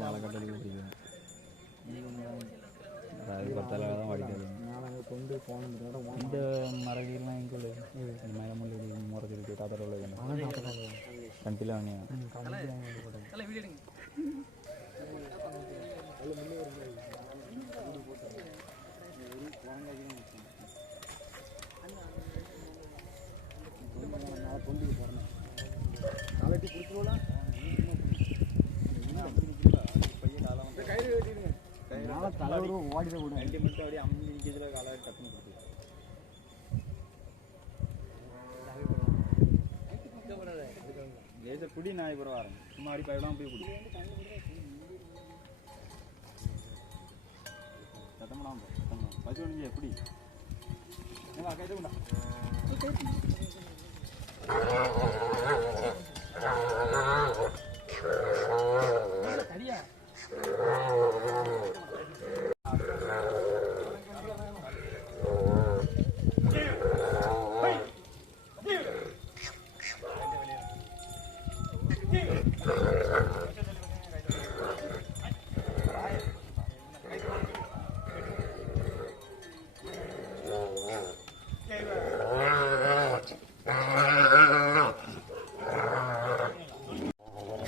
வாழைக்கட்டலுக்கு பிடிக்கும் அதாவது பத்தால கொண்டு இந்த மரகிலாம் உள்ளது இந்த மரமுள்ளி முறச்சிருக்கு உள்ளது கண்டியில் வாங்கியா நாளைக்கு பிடிச்சிருவோம் நாளை தலைவர் ஓடிட கூட ரெண்டு மட்டும் அப்படியே அம்மி நிற்கிறதுல காலை டப்புன்னு கொடுத்து லேசர் குடி நான் இப்போ வரேன் சும்மா அடி பயிடாம போய் குடி. சத்தமிடாம சத்தம். பசி ஒன்று எப்படி? அக்கா இது உண்டா நீ கட்ட அப்படிதாங்க மேலே போய் கொண்டு போகும் பார்த்துக்கா இழுத்து போய் இழுத்து போய் இழுத்து வெளியே கொண்டு வந்து வெளியே வெளியே கொண்டு இங்கே இங்கே வர பார்த்துக்கா முன்ன போங்க முன்ன போங்க நீ முன்ன கயிறு கட்டை இழுத்து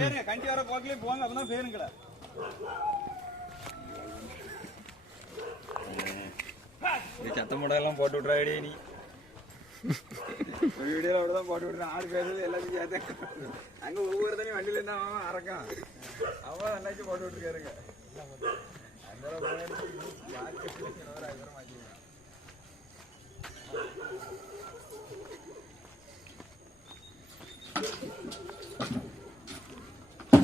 பேருங்க கண்டி வர போக்கிலே போங்க அப்பதான் பேருங்களா. சத்தம் போட்டெல்லாம் போட்டு விட்றாடி நீ. வீடியோல அப்படிதான் போட்டு விட்றேன் ஆறு பேசுறது எல்லாத்தையும் சேர்த்து. அங்க ஒவ்வொரு தனியும் வண்டியில இருந்தா அவன் அரக்கான் அவன் அன்னைக்கு போட்டு விட்டுருக்காருங்க. அந்த யாருக்கு மாற்றிக்கலாம் டி மாட்டேங்க ம் ம்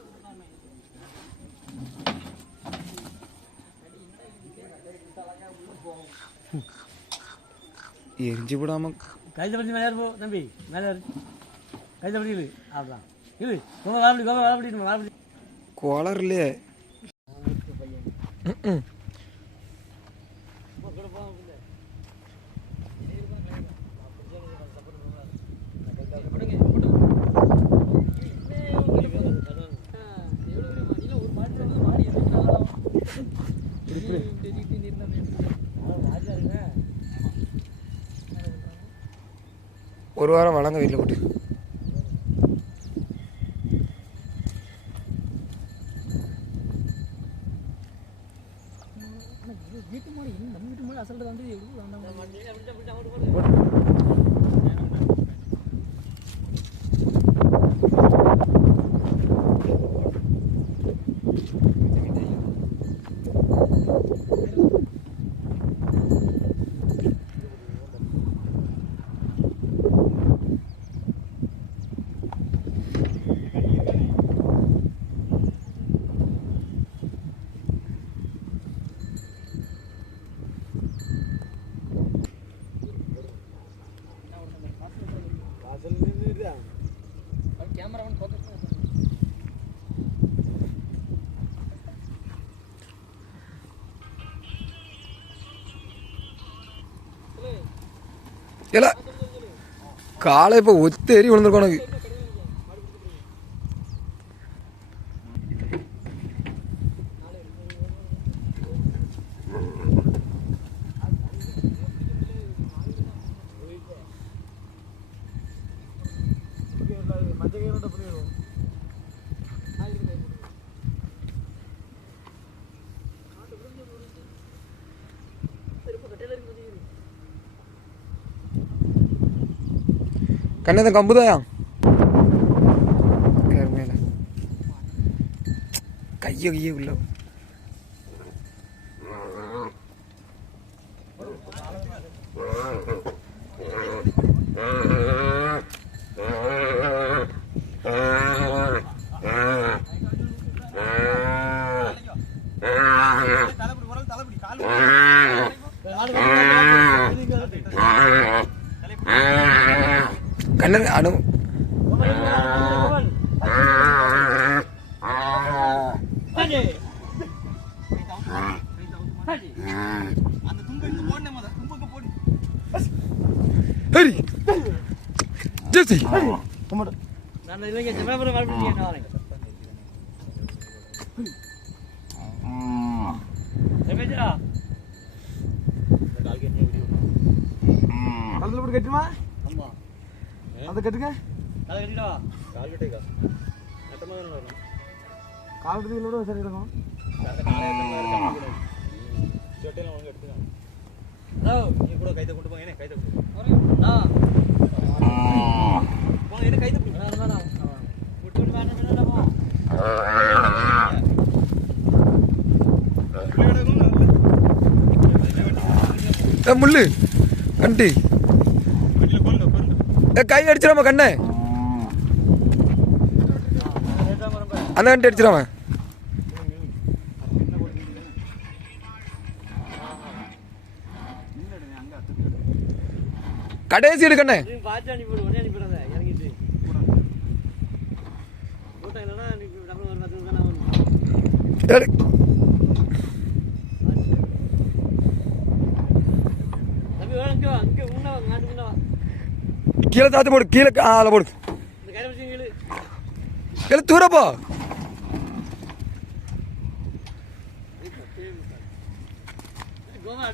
எரிஞ்சு விடாம கையில் பிடிச்சி மேலே போ தம்பி மேலே. கையில் பிடி இழு அப்படிதான் இழு கோம வாழப்படி கோம வாழப்படி வாழப்படி குளர்லையே ஒரு வாரம் வளங்க வீட்டில் போட்டு. வீட்டு மாடி நம்ம வீட்டு மாடி அசல்ட்டு வந்து இல்லை காலை இப்போ ஒத்தேறி விழுந்துருக்கோம் உனக்கு கண்ணே கம்புதாயா மேல கைய கைய உள்ள கண்ணன் அனு ஹரி. ஜெசி. நான் இல்லைங்க ரமேஷா. கழுத்துல போட்டு கட்டுமா? அதை கட்டுங்க. காலை கட்டிடா கால் கட்டேக்கா. நட்டமாக வரணும் கால் கட்டுகளோட சரி இருக்கும் சொட்டையெல்லாம் ஒழுங்கு எடுத்துக்கலாம் ஹலோ. நீ கூட கைத்தை கொண்டு போங்க. என்ன கைத்தை கொண்டு போங்க? என்ன கைத்தை வேணாம் விட்டு வேண்டாம் வேண்டாம் முள்ளு. கண்டி வண்டியில் போருங்க போருங்க ஏ கை அடிச்சிடாம கண்ணே. அந்த கண்டி அடிச்சிடாம. கடைசி எடு கண்ணே. நீ பார்த்து அனுப்பிவிடு உடனே அனுப்பிடுறத இறங்கிட்டு. கூட்டம் இல்லைன்னா நீ டபுள் ஒரு பத்து நிமிஷம் வரும் எடு. தம்பி வேணும் அங்கே முன்ன வா நாட்டு முன்ன வா. கீழே தாத்து போடு கீழே ஆ அதில் போடு இந்த கையில் வச்சு இழு கீழே தூரப்போ கோவா